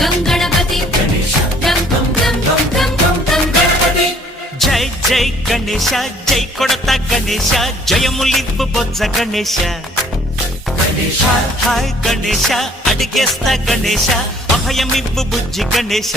గం గణపతి గణేశ గం గం గం గం గం గం గణపతి. జై జై గణేశ జై కొడత గణేశ జయములివ్వు బొజ్జ గణేశ. హాయ్ గణేశ అడిగేస్తా గణేశ అభయమివ్వు బుజ్జి గణేశ.